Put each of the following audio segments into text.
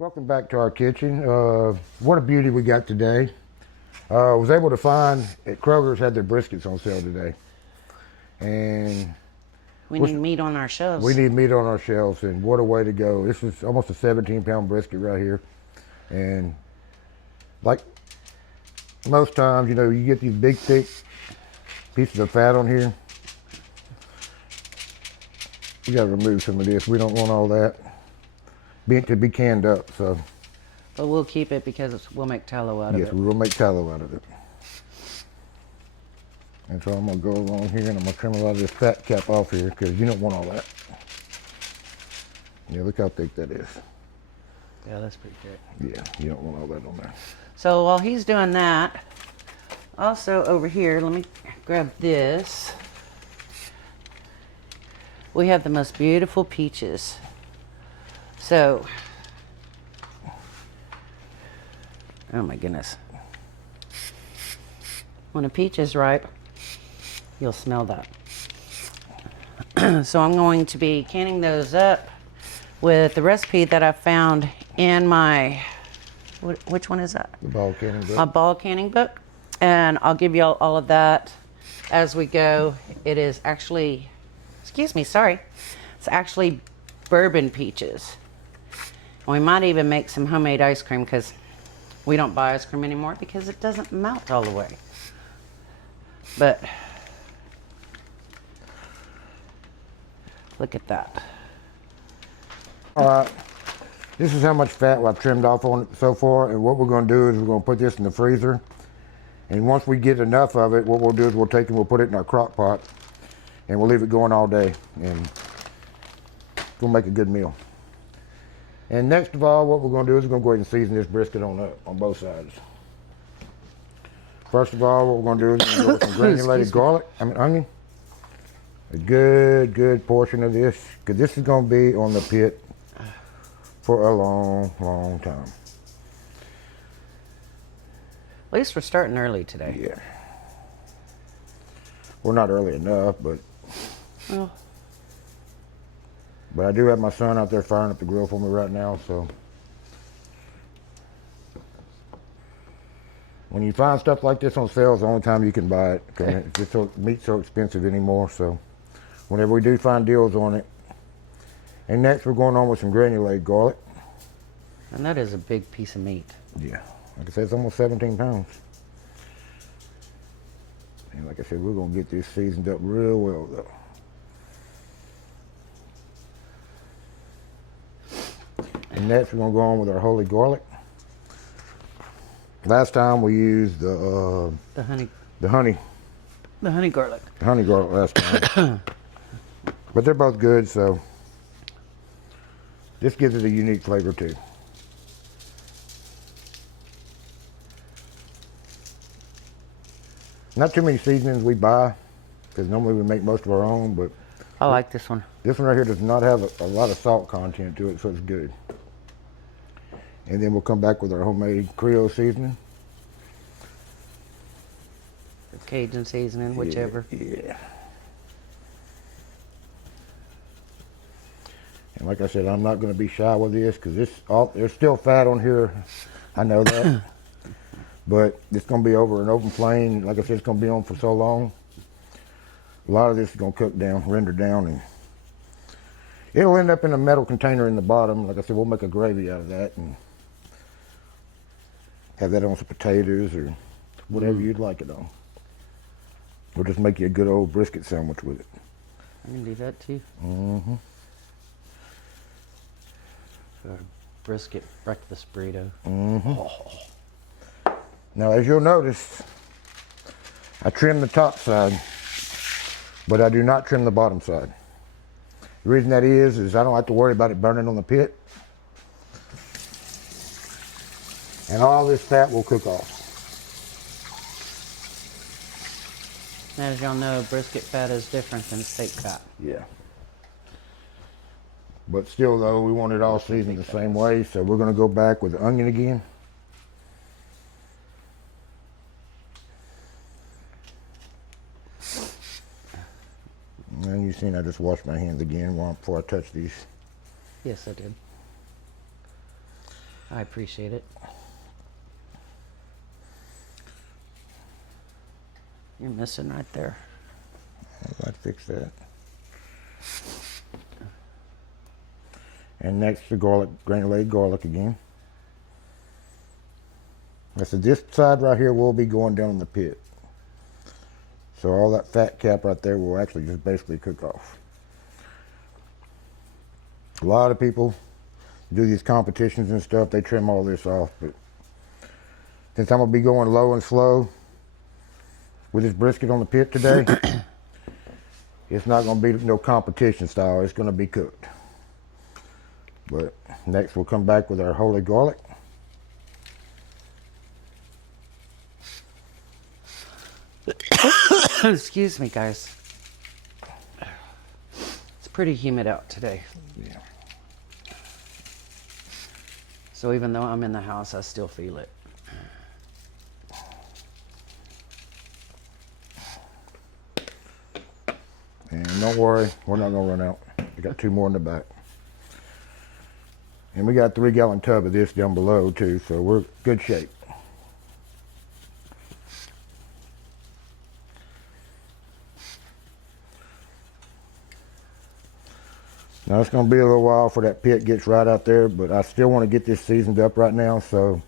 Welcome back to our kitchen. What a beauty we got today. I was able to find at Kroger's had their briskets on sale today. And We need meat on our shelves. we need meat on our shelves, and what a way to go. This is almost a 17-pound brisket right here. And like most times, you know, you get these big, thick pieces of fat on here. You gotta remove some of this. We don't want all that to be canned up, so. But we'll keep it because we'll make tallow out of it. Yes, we will make tallow out of it. And so I'm gonna go along here and I'm gonna trim a lot of this fat cap off here because you don't want all that. Yeah, look how thick that is. Yeah, that's pretty good. Yeah, you don't want all that on there. So while he's doing that, also over here, let me grab this. We have the most beautiful peaches. So, oh my goodness. When a peach is ripe, you'll smell that. So I'm going to be canning those up with the recipe that I found in my, which one is that? The ball canning book. My ball canning book. And I'll give you all of that as we go. It is actually, excuse me, sorry. It's actually bourbon peaches. We might even make some homemade ice cream because we don't buy ice cream anymore because it doesn't melt all the way. But look at that. All right, this is how much fat I've trimmed off on it so far, and what we're gonna do is we're gonna put this in the freezer. And once we get enough of it, what we'll do is we'll take and we'll put it in our crock pot, and we'll leave it going all day, and we'll make a good meal. And next of all, what we're going to do is we're going to go ahead and season this brisket on up on both sides. First of all, what we're going to do is we're going to go with some granulated onion. A good portion of this, because this is going to be on the pit for a long time. At least we're starting early today. Yeah. We're not early enough, but Well, I do have my son out there firing up the grill for me right now, so. When you find stuff like this on sale, it's the only time you can buy it. Because meat's so expensive anymore, so. Whenever we do find deals on it. And next we're going on with some granulated garlic. and that is a big piece of meat. Yeah, like I said, it's almost 17 pounds. And like I said, we're gonna get this seasoned up real well though. And next we're gonna go on with our holy garlic. Last time we used the honey garlic. last time. But they're both good, so this gives it a unique flavor too. Not too many seasonings we buy, because normally we make most of our own, but I like this one. this one right here does not have a lot of salt content to it, so it's good. And then we'll come back with our homemade Creole seasoning. Cajun seasoning, whichever. Yeah. And like I said, I'm not going to be shy with this because there's still fat on here. I know that. But it's going to be over an open flame. Like I said, it's going to be on for so long. A lot of this is going to cook down, render down, and it'll end up in a metal container in the bottom. Like I said, we'll make a gravy out of that and have that on some potatoes or whatever you'd like it on. We'll just make you a good old brisket sandwich with it. I can do that too. Mm-hmm. For a brisket breakfast burrito. Mm-hmm. Oh. Now, as you'll notice, I trim the top side, but I do not trim the bottom side. The reason that is I don't have to worry about it burning on the pit. And all this fat will cook off. As y'all know, brisket fat is different than steak fat. Yeah. But still though, we want it all seasoned the same way, so we're gonna go back with the onion again. And you've seen I just washed my hands again before I touch these. Yes, I did. I appreciate it. You're missing right there. I'd fix that. And next, the garlic, granulated garlic again. I said this side right here will be going down in the pit. So all that fat cap right there will actually just basically cook off. A lot of people do these competitions and stuff, they trim all this off, but since I'm gonna be going low and slow with this brisket on the pit today, it's not gonna be no competition style, it's gonna be cooked. But next we'll come back with our holy garlic. Excuse me, guys. It's pretty humid out today. Yeah. So even though I'm in the house, I still feel it. And don't worry, we're not gonna run out. We got 2 more in the back. And we got a 3-gallon tub of this down below too, so we're good shape. Now it's going to be a little while for that pit gets right out there, but I still want to get this seasoned up right now, so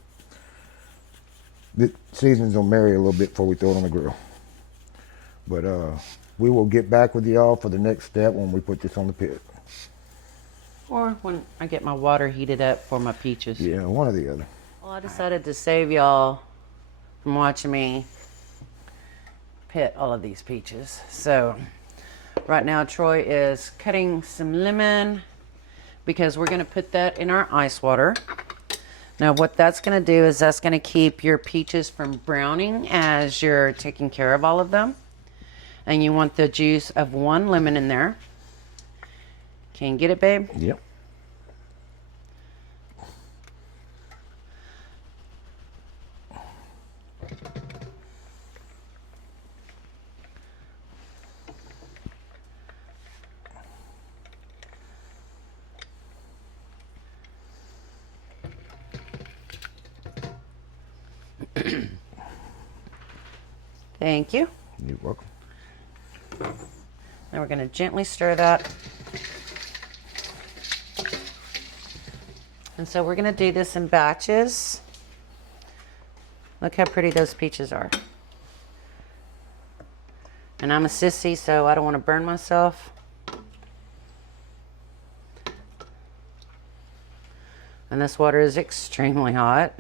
the seasoning's going to marry a little bit before we throw it on the grill. But we will get back with y'all for the next step when we put this on the pit. Or when I get my water heated up for my peaches. Yeah, one or the other. Well, I decided to save y'all from watching me pit all of these peaches. So right now Troy is cutting some lemon because we're going to put that in our ice water. Now what that's going to do is that's going to keep your peaches from browning as you're taking care of all of them. And you want the juice of 1 lemon in there. Can you get it, babe? Yep. Thank you. You're welcome. Now we're going to gently stir that. And so we're going to do this in batches. Look how pretty those peaches are. And I'm a sissy, so I don't want to burn myself. And this water is extremely hot.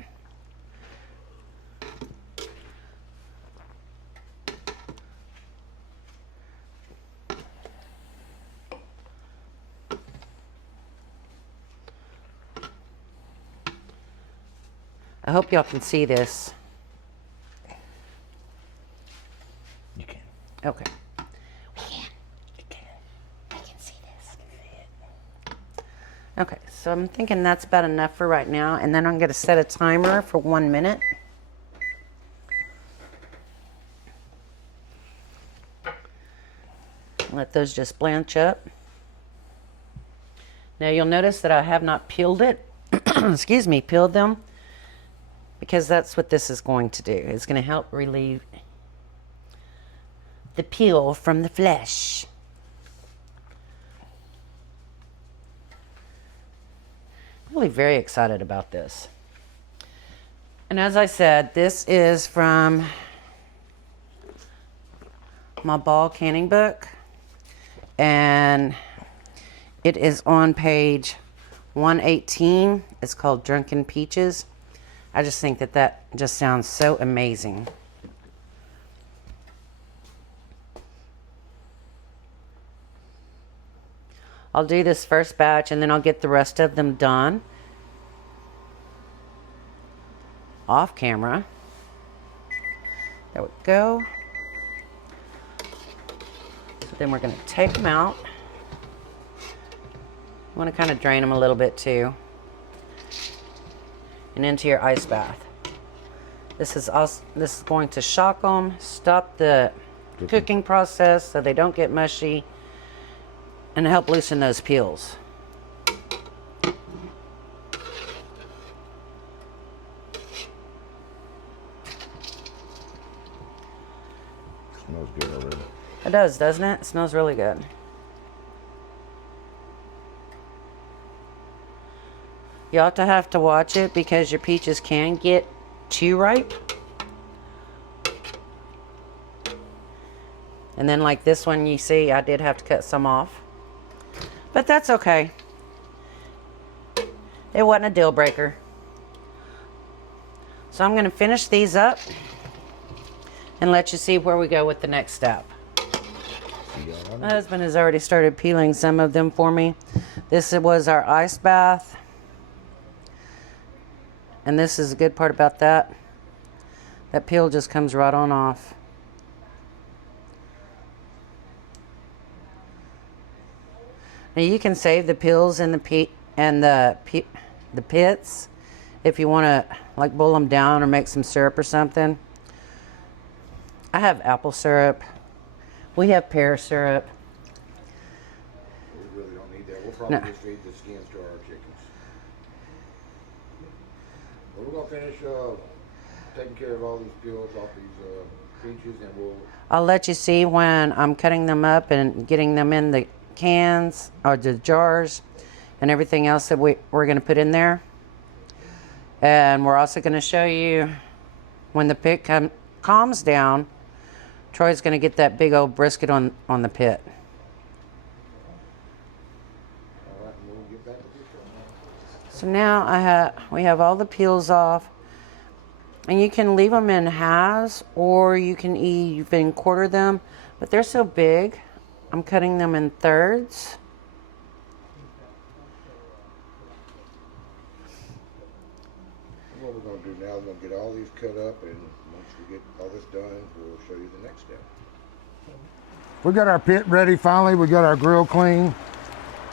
I hope y'all can see this. You can. Okay. You can. I can see this. Okay, so I'm thinking that's about enough for right now, and then I'm going to set a timer for 1 minute. Let those just blanch up. Now you'll notice that I have not peeled it. Excuse me, peeled them. Because that's what this is going to do. It's going to help relieve the peel from the flesh. I'm really very excited about this. And as I said, this is from my ball canning book. And it is on page 118. It's called Drunken Peaches. I just think that that just sounds so amazing. I'll do this first batch and then I'll get the rest of them done off camera. There we go. So then we're going to take them out. You want to kind of drain them a little bit too. And into your ice bath. This is going to shock them, stop the cooking process so they don't get mushy, and help loosen those peels. does, doesn't it? It smells really good. You ought to have to watch it because your peaches can get too ripe. And then like this one, you see, I did have to cut some off. But that's okay. It wasn't a deal breaker. So I'm going to finish these up and let you see where we go with the next step. My husband has already started peeling some of them for me. This was our ice bath. And this is the good part about that. That peel just comes right on off. Now you can save the peels and the pits if you want to like boil them down or make some syrup or something. I have apple syrup. We have pear syrup. We really don't need that. We'll probably just feed the skins to our chickens. But we're gonna finish taking care of all these peels off these peaches, and I'll let you see when I'm cutting them up and getting them in the cans or the jars and everything else that we're going to put in there. And we're also going to show you when the pit calms down. Troy's going to get that big old brisket on the pit. all right, and we'll get back to this. So now we have all the peels off, and you can leave them in halves or you can even quarter them, but they're so big. I'm cutting them in thirds. What we're going to do now is we're going to get all these cut up, and once we get all this done, we'll show you the next step. We got our pit ready finally. We got our grill clean.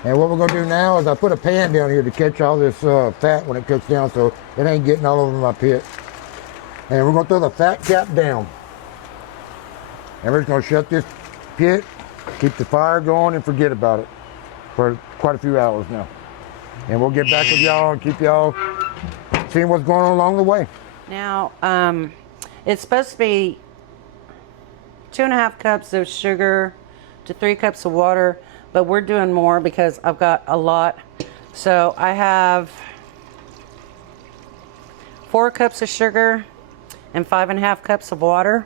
And what we're going to do now is I put a pan down here to catch all this fat when it cooks down so it ain't getting all over my pit. And we're going to throw the fat cap down. And we're just going to shut this pit, keep the fire going, and forget about it for quite a few hours now. And we'll get back with y'all and keep y'all seeing what's going on along the way. Now, it's supposed to be 2.5 cups of sugar to 3 cups of water, but we're doing more because I've got a lot. So I have 4 cups of sugar and 5.5 cups of water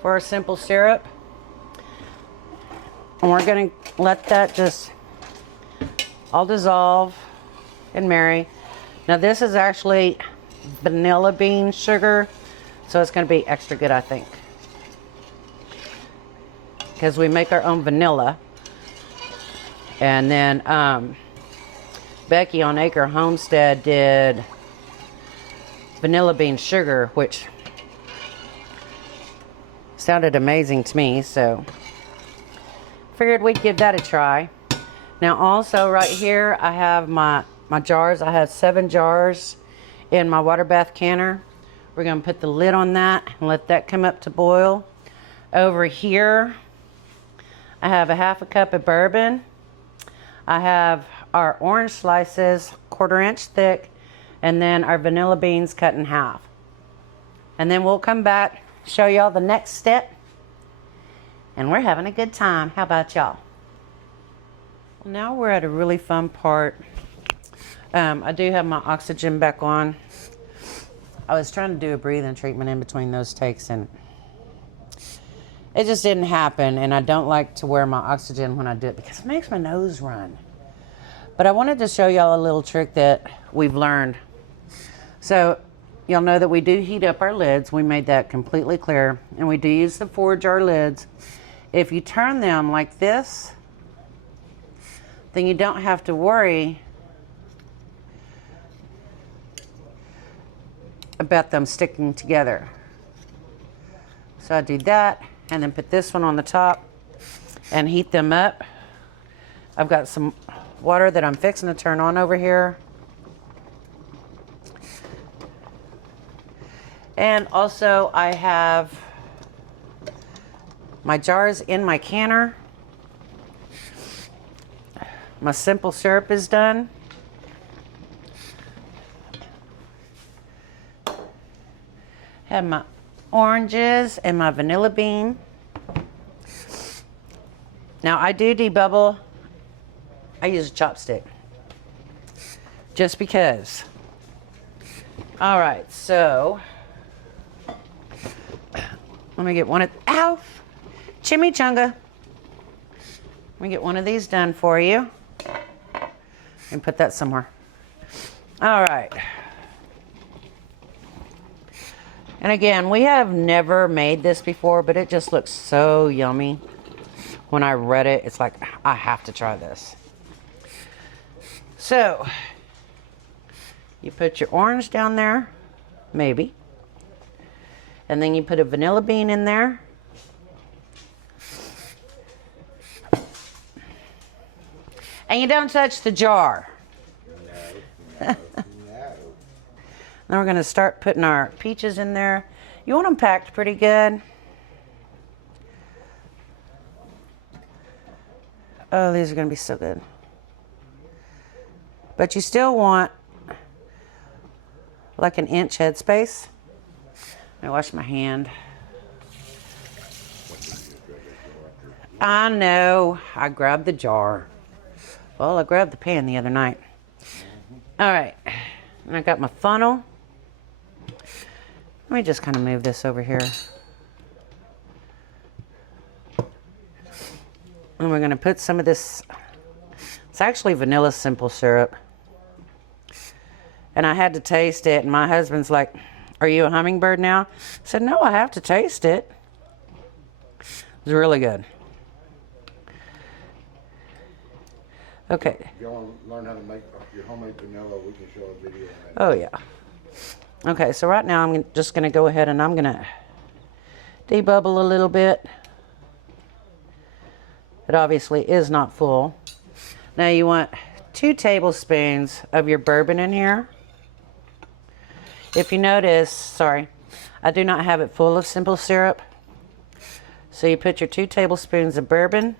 for our simple syrup. And we're going to let that just all dissolve and marry. Now this is actually vanilla bean sugar, so it's going to be extra good, I think, because we make our own vanilla. And then Becky on Acre Homestead did vanilla bean sugar, which sounded amazing to me, so figured we'd give that a try. Now also right here I have my jars. I have 7 jars in my water bath canner. We're going to put the lid on that and let that come up to boil. Over here I have a 1/2 cup of bourbon. I have our orange slices 1/4 inch thick, and then our vanilla beans cut in half. And then we'll come back, show y'all the next step, and we're having a good time. How about y'all? Well, now we're at a really fun part. I do have my oxygen back on. I was trying to do a breathing treatment in between those takes, and it just didn't happen. And I don't like to wear my oxygen when I do it because it makes my nose run. But I wanted to show y'all a little trick that we've learned. So y'all know that we do heat up our lids. We made that completely clear. And we do use the 4-jar lids. If you turn them like this, then you don't have to worry about them sticking together. So I do that, and then put this one on the top and heat them up. I've got some water that I'm fixing to turn on over here. And also I have my jars in my canner. My simple syrup is done. Have my oranges and my vanilla bean. Now I do debubble. I use a chopstick. Just because. All right, so let me get one of, ow, chimichanga. Let me get one of these done for you. And put that somewhere. All right. And again, we have never made this before, but it just looks so yummy. When I read it, it's like, I have to try this. So, you put your orange down there, maybe. And then you put a vanilla bean in there. And you don't touch the jar. No. Then we're going to start putting our peaches in there. You want them packed pretty good. Oh, these are going to be so good. But you still want like an inch headspace. Let me wash my hand. I know. I grabbed the jar. Well, I grabbed the pan the other night. All right. And I got my funnel. Let me just kind of move this over here. And we're going to put some of this. It's actually vanilla simple syrup. And I had to taste it. And my husband's like, "Are you a hummingbird now?" I said, "No, I have to taste it." It's really good. Okay. If you want to learn how to make your homemade vanilla, we can show a video on that. Oh, yeah. Okay, so right now I'm just going to go ahead and I'm going to debubble a little bit. It obviously is not full. Now you want 2 tablespoons of your bourbon in here. If you notice, sorry, I do not have it full of simple syrup. So you put your 2 tablespoons of bourbon.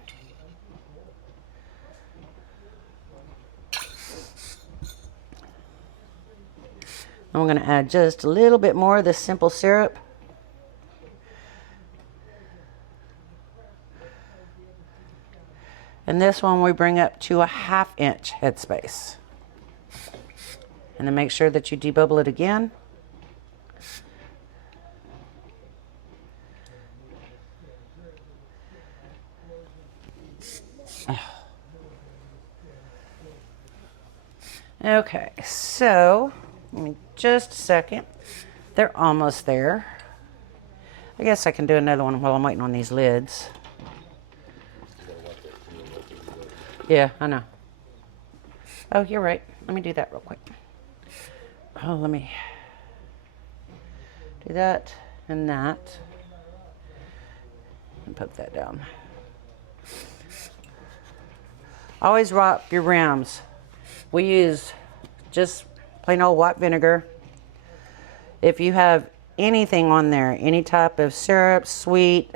And we're going to add just a little bit more of this simple syrup. And this one we bring up to a 1/2 inch headspace. And then make sure that you debubble it again. Okay, so give me just a second. They're almost there. I guess I can do another one while I'm waiting on these lids. Yeah, I know. Oh, you're right. Let me do that real quick. Oh, let me do that and that. And put that down. Always wrap your rims. We use just plain old white vinegar. If you have anything on there, any type of syrup, sweet,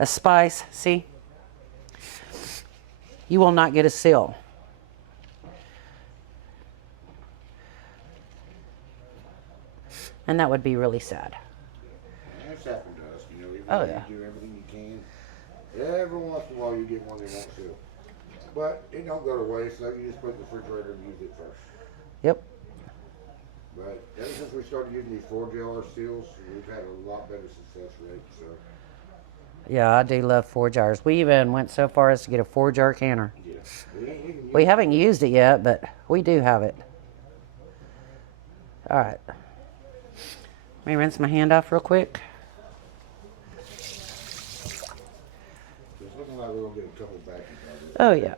a spice, see? You will not get a seal. And that would be really sad. That's happened to us, you know. Even Oh, though yeah. you do everything you can. Every once in a while you get one that won't seal. But it don't go to waste, so you just put it in the refrigerator and use it first. Yep. But ever since we started using these 4-jar seals, we've had a lot better success rate. So Yeah, I do love 4 jars. We even went so far as to get a 4-jar canner. yeah, we ain't even We haven't used it yet, but we do have it. All right. Let me rinse my hand off real quick. It's looking like we're gonna get a couple back. Oh, yeah.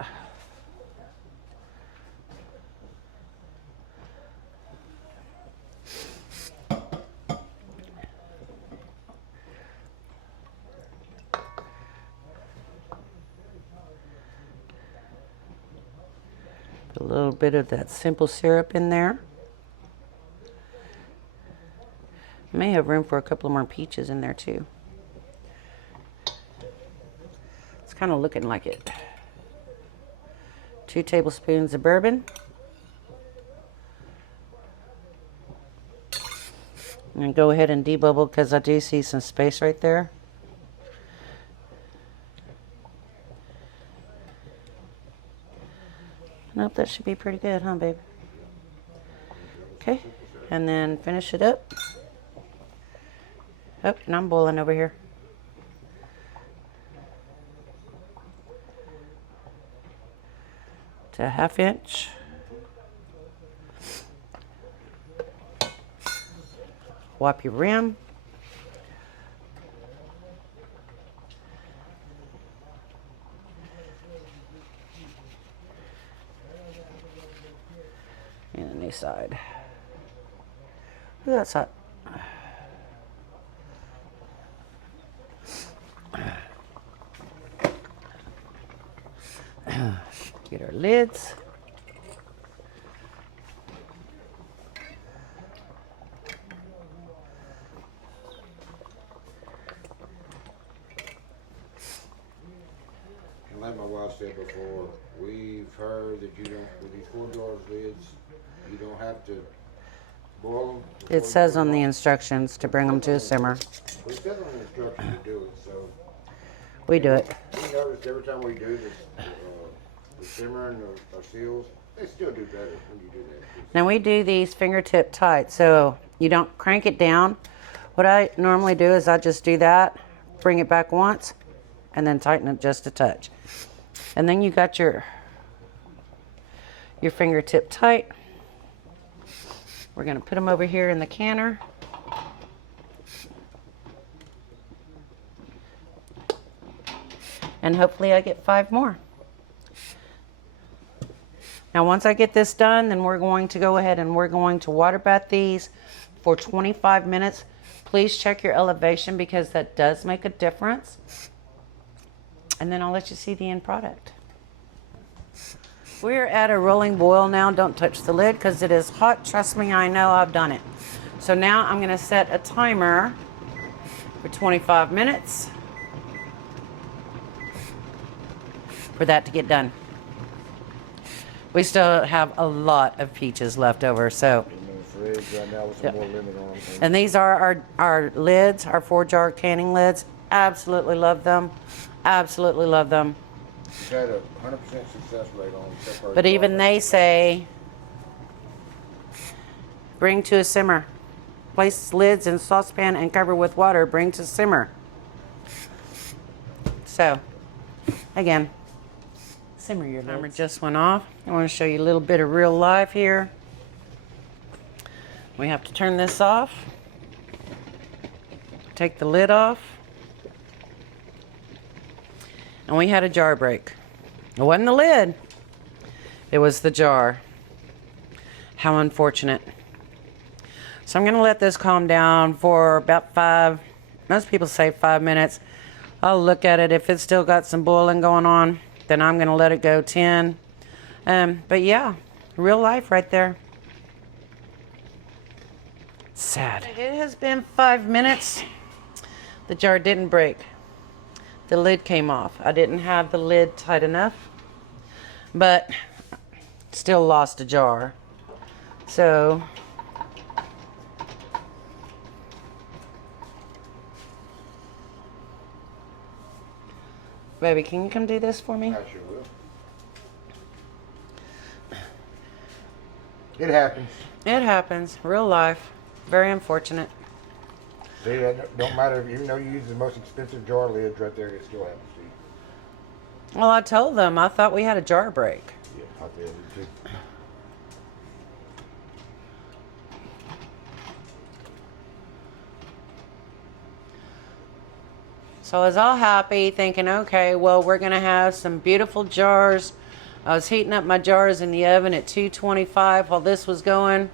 Put a little bit of that simple syrup in there. May have room for a couple more peaches in there too. It's kind of looking like it. 2 tablespoons of bourbon. And go ahead and debubble because I do see some space right there. Nope, that should be pretty good, huh, babe? Okay, and then finish it up. Oh, and I'm boiling over here. To a 1/2 inch. Wipe your rim. And the knee side. Ooh, that's hot. Get our lids. And like my wife said before, we've heard that you don't, with these 4-jar lids, you don't have to boil them. It says on the instructions to bring them to a simmer. We said on the instructions to do it, so. We do it. We noticed every time we do this, the simmer and our seals, they still do better when you do that. Now we do these fingertip tight, so you don't crank it down. What I normally do is I just do that, bring it back once, and then tighten it just a touch. And then you got your fingertip tight. We're gonna put them over here in the canner. And hopefully I get 5 more. Now once I get this done, then we're going to go ahead and we're going to water bath these for 25 minutes. Please check your elevation because that does make a difference. And then I'll let you see the end product. We're at a rolling boil now. Don't touch the lid because it is hot. Trust me, I know, I've done it. So now I'm gonna set a timer for 25 minutes for that to get done. We still have a lot of peaches left over, so. And these are our lids, our 4-jar canning lids. Absolutely love them. Absolutely love them. We've had a 100% success rate on them. But even they say, bring to a simmer. Place lids in saucepan and cover with water. Bring to simmer. So, again, simmer your lids. Timer just went off. I want to show you a little bit of real life here. We have to turn this off. Take the lid off. And we had a jar break. It wasn't the lid. It was the jar. How unfortunate. So I'm going to let this calm down for about 5, most people say 5 minutes. I'll look at it. If it's still got some boiling going on, then I'm going to let it go 10. But yeah, real life right there. Sad. It has been 5 minutes. The jar didn't break. The lid came off. I didn't have the lid tight enough, but still lost a jar. So baby, can you come do this for me? I sure will. It happens. It happens. Real life. Very unfortunate. See, that don't matter. Even though you use the most expensive jar lids right there, it still happens. See? Well, I told them I thought we had a jar break. Yeah, I feel it too. So I was all happy thinking, okay, well, we're going to have some beautiful jars. I was heating up my jars in the oven at 225 while this was going.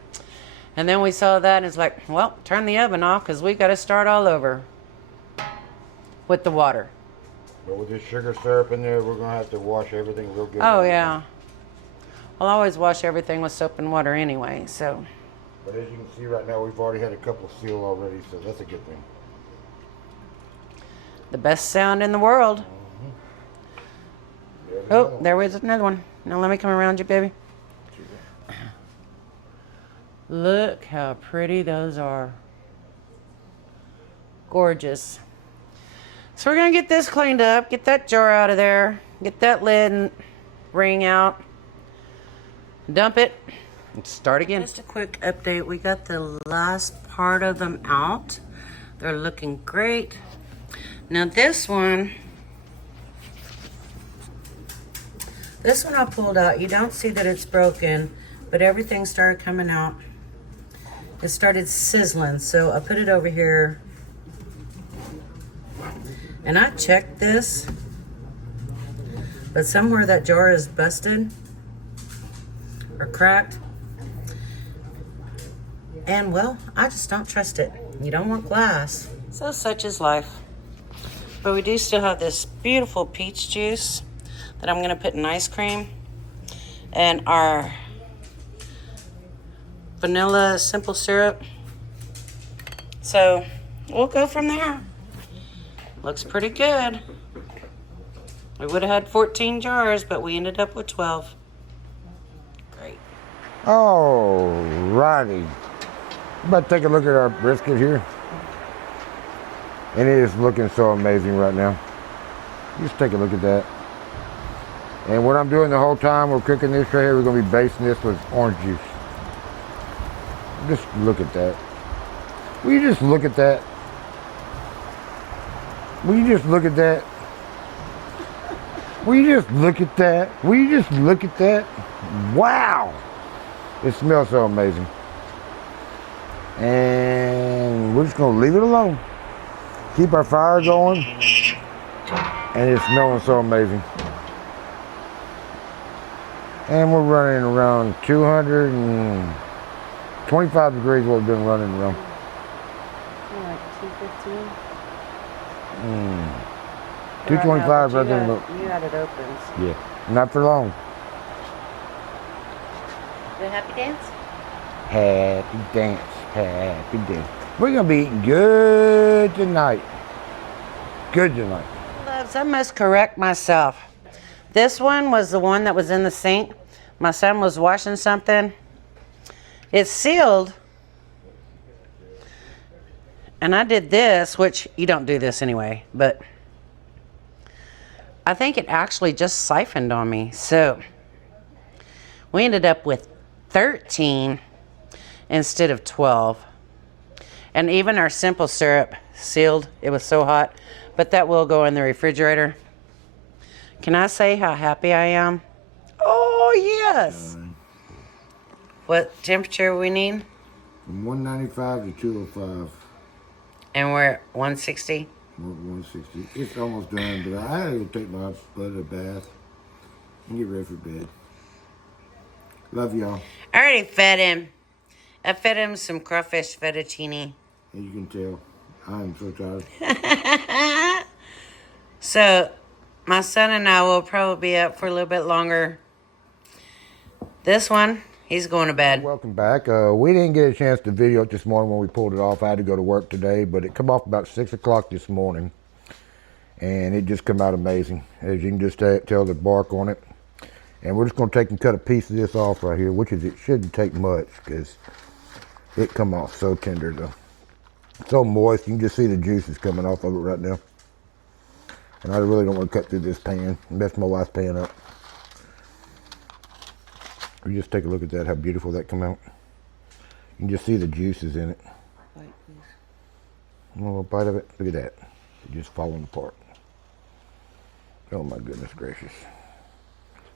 And then we saw that and it's like, well, turn the oven off because we got to start all over with the water. But with this sugar syrup in there, we're going to have to wash everything real good. Oh, yeah. I'll always wash everything with soap and water anyway, so. But as you can see right now, we've already had a couple seal already, so that's a good thing. The best sound in the world. There's Oh, another one. there was another one. Now let me come around you, baby. Look how pretty those are. Gorgeous. So we're going to get this cleaned up, get that jar out of there, get that lid and ring out. dump it, and start again. Just a quick update. We got the last part of them out. They're looking great. Now this one I pulled out. You don't see that it's broken, but everything started coming out. It started sizzling, so I put it over here. And I checked this, but somewhere that jar is busted or cracked. And well, I just don't trust it. You don't want glass. So such is life. But we do still have this beautiful peach juice that I'm gonna put in ice cream. And our vanilla simple syrup. So we'll go from there. Looks pretty good. We would have had 14 jars, but we ended up with 12. Great. Alrighty. About to take a look at our brisket here. And it is looking so amazing right now. Just take a look at that. And what I'm doing the whole time we're cooking this right here, we're going to be basting this with orange juice. Just look at that. Will you just look at that? Will you just look at that? Will you just look at that? Will you just look at that? Wow! It smells so amazing. And we're just gonna leave it alone. Keep our fire going. And it's smelling so amazing. And we're running around 225 degrees what we've been running around. Like 215? 225 right there. You had it opens. Yeah, not for long. The happy dance? Happy dance, happy dance. We're gonna be eating good tonight. Good tonight. Loves, I must correct myself. This one was the one that was in the sink. My son was washing something. It's sealed. And I did this, which you don't do this anyway, but I think it actually just siphoned on me. So we ended up with 13 instead of 12. And even our simple syrup sealed. It was so hot, but that will go in the refrigerator. Can I say how happy I am? Oh, yes. What temperature we need? From 195 to 205. And we're at 160. 160. It's almost done, but I had to take my butt a bath and get ready for bed. Love y'all. I already fed him. I fed him some crawfish fettuccine. As you can tell, I am so tired. So, my son and I will probably be up for a little bit longer. This one, he's going to bed. Welcome back. We didn't get a chance to video it this morning when we pulled it off. I had to go to work today, but it come off about 6 o'clock this morning. And it just come out amazing. As you can just tell the bark on it. And we're just going to take and cut a piece of this off right here, which is it shouldn't take much because it come off so tender though. So moist, you can just see the juices coming off of it right now. And I really don't want to cut through this pan and mess my wife's pan up. You just take a look at that, how beautiful that come out. You can just see the juices in it. Bite, please. A little bite of it, look at that. It's just falling apart. Oh my goodness gracious.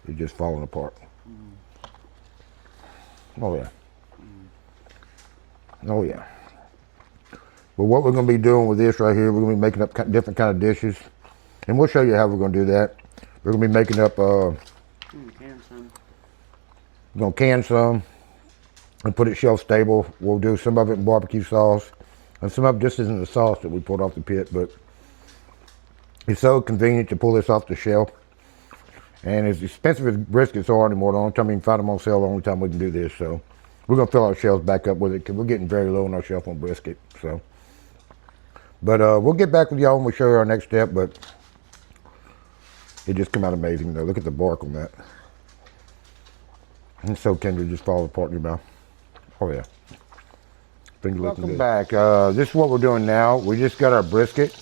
It's just falling apart. Oh yeah. Oh yeah. But what we're going to be doing with this right here, we're going to be making up different kind of dishes. And we'll show you how we're going to do that. We're going to be making up, we're going to can some and put it shelf stable. We'll do some of it in barbecue sauce. And some of it just isn't the sauce that we pulled off the pit, but it's so convenient to pull this off the shelf. And as expensive as briskets are anymore, the only time you can find them on sale, the only time we can do this. So we're going to fill our shelves back up with it because we're getting very low on our shelf on brisket. So, but we'll get back with y'all when we show you our next step. But it just came out amazing though. Look at the bark on that. It's so tender, just fall apart in your mouth. Oh yeah. Welcome back. This is what we're doing now. We just got our brisket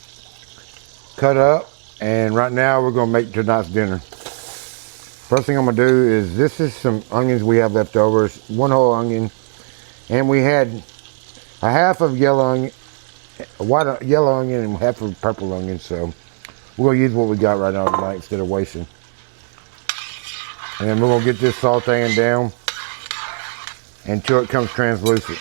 cut up, and right now we're gonna make tonight's dinner. First thing I'm gonna do is, this is some onions we have left over. It's one whole onion, and we had a half of yellow onion, a white yellow onion, and half of purple onion. So we're gonna use what we got right now tonight instead of wasting. And then we're gonna get this sauteing down until it comes translucent.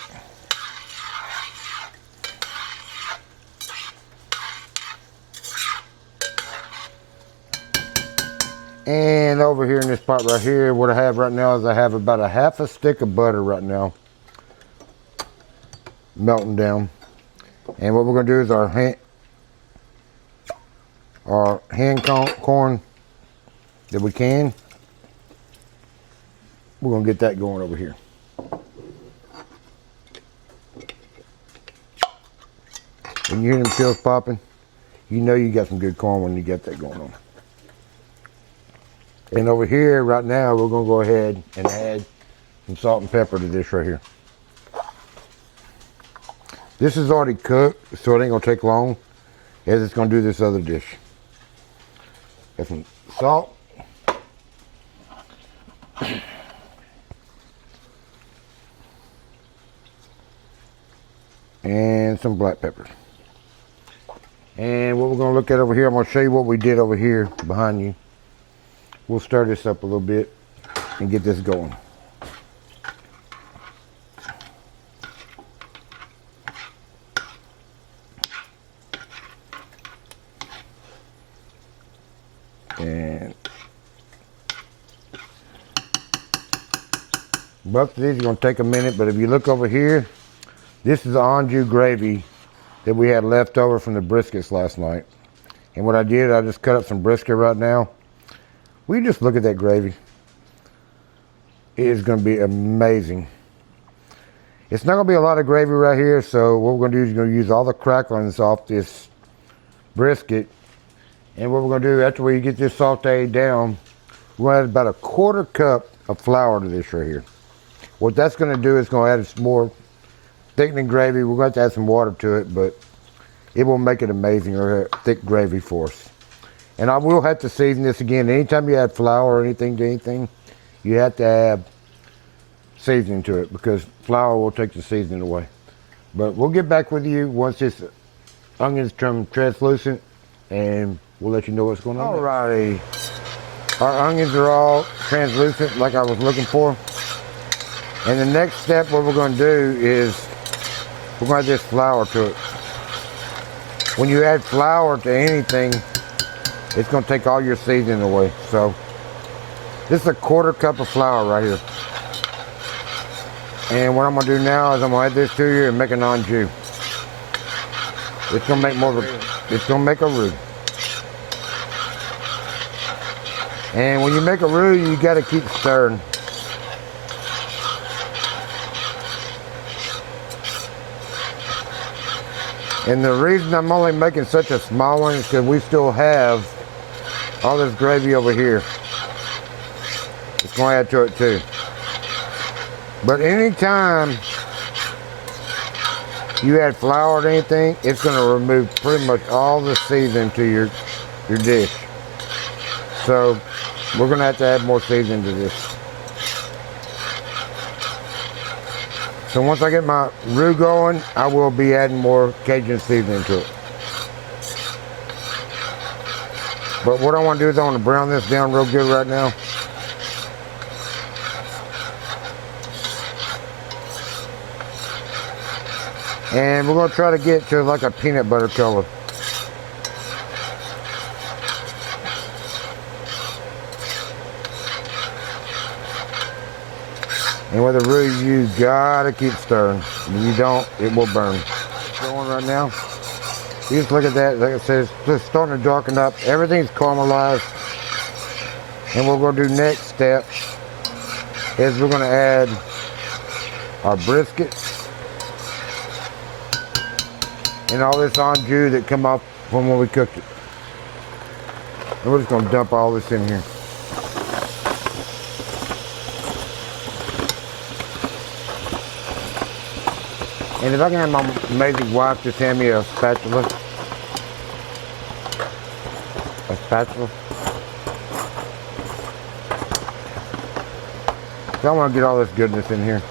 And over here in this pot right here, what I have right now is I have about a half a stick of butter right now melting down. And what we're gonna do is our hand corn that we can, we're gonna get that going over here. When you hear them shells popping, you know you got some good corn when you get that going on. And over here right now, we're gonna go ahead and add some salt and pepper to this right here. This is already cooked, so it ain't gonna take long as it's gonna do this other dish. Got some salt. And some black pepper. And what we're gonna look at over here, I'm gonna show you what we did over here behind you. We'll stir this up a little bit and get this going. And both of these are gonna take a minute, but if you look over here, this is the anjou gravy that we had left over from the briskets last night. And what I did, I just cut up some brisket right now. We just look at that gravy. It is gonna be amazing. It's not gonna be a lot of gravy right here, so what we're gonna do is we're gonna use all the cracklings off this brisket. And what we're gonna do after we get this sauteed down, we're gonna add about a 1/4 cup of flour to this right here. What that's gonna do is gonna add some more thickening gravy. We're going to add some water to it, but it will make it amazing, or a thick gravy for us. And I will have to season this again. Anytime you add flour or anything to anything, you have to add seasoning to it, because flour will take the seasoning away. But we'll get back with you once this onions turn translucent, and we'll let you know what's going on. Alrighty, our onions are all translucent like I was looking for. And the next step, what we're going to do is we're going to add this flour to it. When you add flour to anything, it's going to take all your seasoning away. So this is a 1/4 cup of flour right here. And what I'm going to do now is I'm going to add this to you and make an anjou. It's going to make more of a, it's going to make a roux. And when you make a roux, you got to keep stirring. And the reason I'm only making such a small one is because we still have all this gravy over here. It's going to add to it too. But anytime you add flour to anything, it's going to remove pretty much all the seasoning to your dish. So we're going to have to add more seasoning to this. So once I get my roux going, I will be adding more Cajun seasoning to it. But what I want to do is I want to brown this down real good right now. And we're going to try to get to like a peanut butter color. And with a roux, you gotta keep stirring. If you don't, it will burn. It's going right now. You just look at that, like I said, it's just starting to darken up. Everything's caramelized. And what we're gonna do next step is we're gonna add our brisket and all this anjou that come off from when we cooked it. And we're just gonna dump all this in here. And if I can have my amazing wife just hand me a spatula. A spatula. So I want to get all this goodness in here.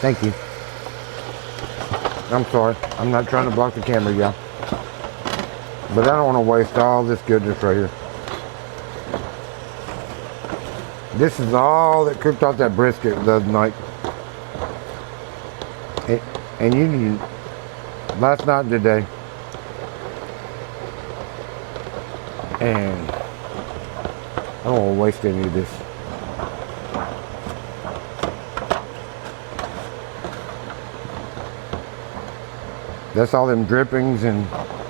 Thank you. I'm sorry. I'm not trying to block the camera, y'all. But I don't want to waste all this goodness right here. This is all that cooked off that brisket the other night. And you need last night and today. And I don't want to waste any of this. That's all them drippings and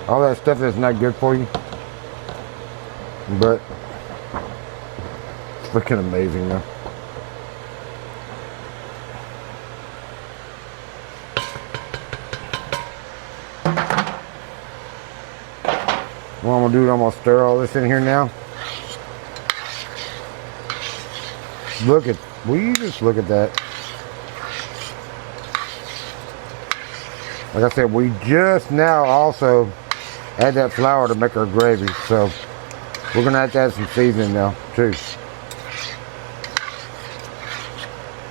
all that stuff that's not good for you. But it's freaking amazing though. What I'm gonna do is I'm gonna stir all this in here now. Will you just look at that? Like I said, we just now also add that flour to make our gravy. So we're gonna have to add some seasoning now too.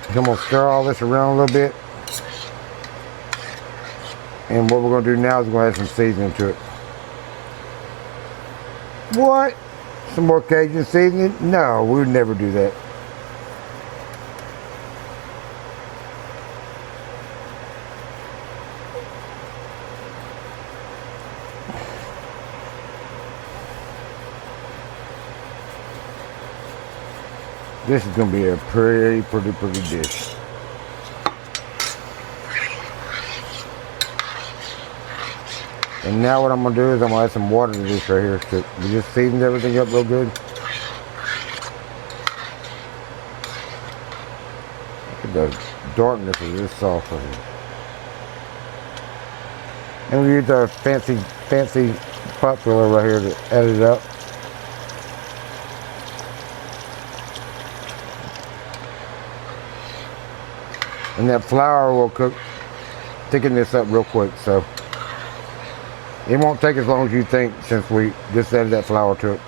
I'm gonna stir all this around a little bit. And what we're gonna do now is we're gonna add some seasoning to it. What? Some more Cajun seasoning? No, we would never do that. This is going to be a pretty dish. And now what I'm going to do is I'm going to add some water to this right here. So we just seasoned everything up real good. Look at the darkness of this sauce right here. And we use our fancy pot filler right here to add it up. And that flour will thicken this up real quick, so it won't take as long as you think since we just added that flour to it.